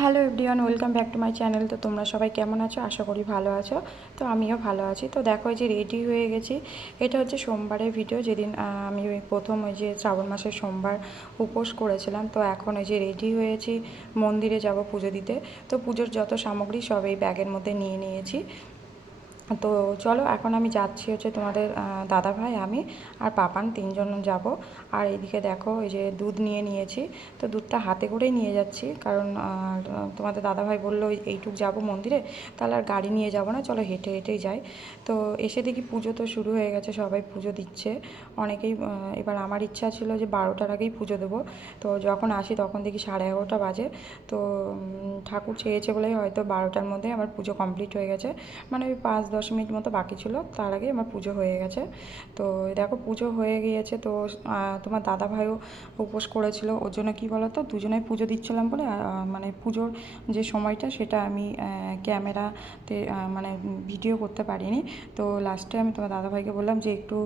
Hello everyone, welcome back to my channel. তো তোমরা সবাই কেমন আছো? আশা করি ভালো আছো। তো আমিও ভালো আছি। তো দেখো যে রেডি হয়ে গেছি। এটা হচ্ছে সোমবারের ভিডিও যেদিন আমি ওই প্রথম ওই যে শ্রাবণ মাসের সোমবার উপোস করেছিলাম। তো এখন ওই যে রেডি হয়েছি। মন্দিরে যাব পুজো দিতে। তো পুজোর যত সামগ্রী সব এই ব্যাগের মধ্যে নিয়ে নিয়েছি। তো চলো, এখন আমি যাচ্ছি হচ্ছে তোমাদের দাদা ভাই আমি আর পাপান তিনজন যাব। আর এইদিকে দেখো, এই যে দুধ নিয়ে নিয়েছি। তো দুধটা হাতে করেই নিয়ে যাচ্ছি, কারণ তোমাদের দাদা ভাই বলল এইটুক যাব মন্দিরে, তাহলে আর গাড়ি নিয়ে যাব না, চলো হেঁটে হেঁটেই যাই। তো এসে দেখি পুজো তো শুরু হয়ে গেছে, সবাই পুজো দিচ্ছে। অনেকেই এবার আমার ইচ্ছা ছিল যে বারোটার আগেই পুজো দেবো। তো যখন আসি তখন দেখি সাড়ে এগারোটা বাজে। তো ঠাকুর চেয়েছে বলেই হয়তো বারোটার মধ্যে আমার পুজো কমপ্লিট হয়ে গেছে। মানে ওই পাঁচ মিনিট মতো বাকি ছিল, তার আগে আমার পুজো হয়ে গেছে। তো দেখো পুজো হয়ে গিয়েছে, তো তোমার দাদা ভাইও উপোস করেছিল, ওর জন্য কী বলো তো দুজনেই পুজো দিচ্ছিলাম বলে মানে পুজোর যে সময়টা সেটা আমি ক্যামেরাতে মানে ভিডিও করতে পারিনি। তো লাস্টে আমি তোমার দাদা ভাইকে বললাম যে একটু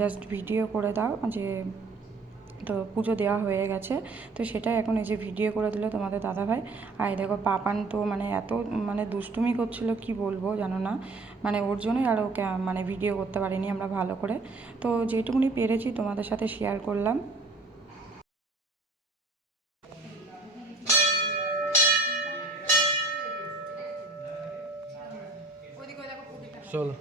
জাস্ট ভিডিও করে দাও, যে তো পুজো দেওয়া হয়ে গেছে। তো সেটাই এখন এই যে ভিডিও করে দিল তোমাদের দাদাভাই। আর দেখো পাপান তো মানে এত মানে দুষ্টুমি করছিল, কি বলব জানো না? মানে ওর জন্যই আর ওকে মানে ভিডিও করতে পারিনি আমরা ভালো করে। তো যেটুকুনি পেরেছি তোমাদের সাথে শেয়ার করলাম। চলো।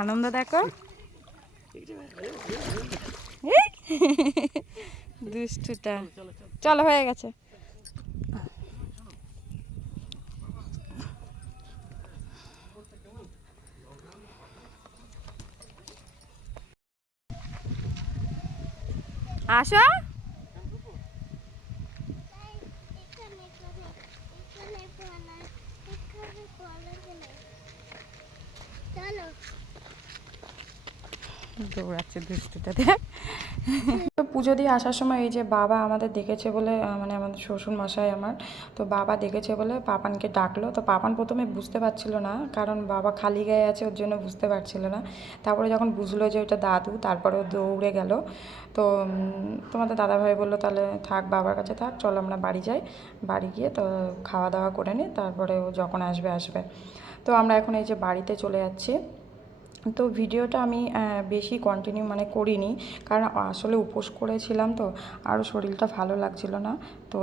আনন্দ দেখো। দুষ্টুটা। চলো হয়ে গেছে। আসো। দৌড়াচ্ছে দুষ্টুটা, দেখ। তো পুজো দিয়ে আসার সময় এই যে বাবা আমাদের দেখেছে বলে মানে আমাদের শ্বশুর মশাই আমার, তো বাবা দেখেছে বলে পাপানকে ডাকলো। তো পাপান প্রথমে বুঝতে পারছিল না, কারণ বাবা খালি গায়ে আছে, ওর জন্য বুঝতে পারছিল না। তারপরে যখন বুঝলো যে ওটা দাদু, তারপরে দৌড়ে গেল। তো তোমাদের দাদাভাই বলল, তাহলে থাক, বাবার কাছে থাক, চল আমরা বাড়ি যাই। বাড়ি গিয়ে তো খাওয়া দাওয়া করে নিই তারপরে ও যখন আসবে আসবে। তো আমরা এখন এই যে বাড়িতে চলে যাচ্ছি। তো ভিডিওটা আমি বেশি কন্টিনিউ মানে করিনি। কারণ আসলে উপোস করেছিলাম তো আরও শরীরটা ভালো লাগছিল না। তো